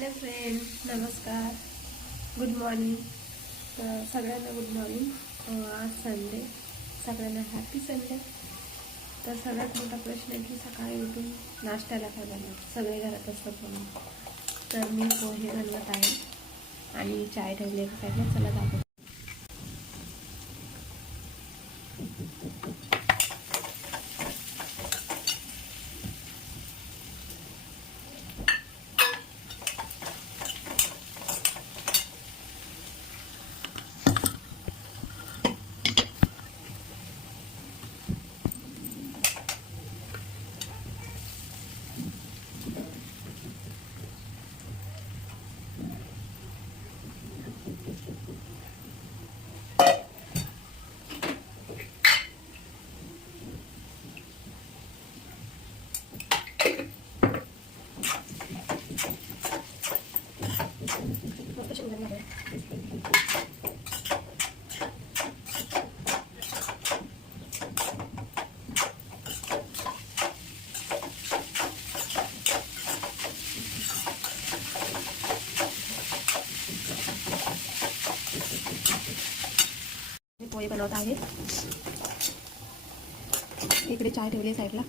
Hello friend, नमस्कार, good morning. तर सगळ्यांना गुड मॉर्निंग. आज संडे, सगळ्यांना हॅपी संडे. तर सगळ्यात मोठा प्रश्न आहे की सकाळी उठून नाश्त्याला काय बनवायचं. सगळे घरात असतात म्हणून तर मी पोहे बनवत आहे आणि चाय ठेवली एका साईडला. चला दाखव. पोहे बनवत आहे. इकडे चाय ठेवली साईडला.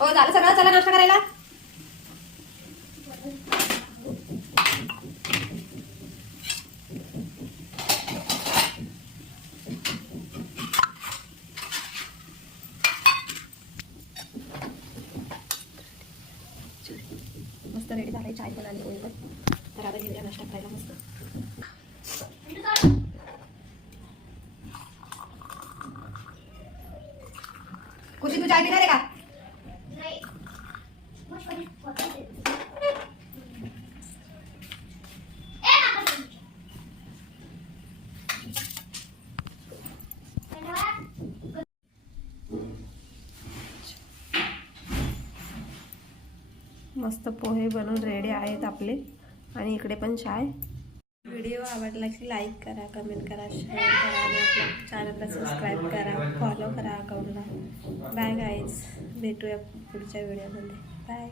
हो झालं सगळं. चला नाश्ता करायला. मस्त रेडी झालाय. चाय पण आली पोळी पण. तर आता घेऊया नाश्ता करायला मस्त. खुशी तू चाय पिणार आहे का? मस्त पोहे बनवून रेडी आहेत आपले. आणि इकडे पण चाय. व्हिडिओ आवडला की लाईक करा, कमेंट करा, शेअर करा आणि आपल्या चॅनलला सबस्क्राईब करा, फॉलो करा अकाउंटला. बाय गाईज, भेटूया पुढच्या व्हिडिओमध्ये. बाय.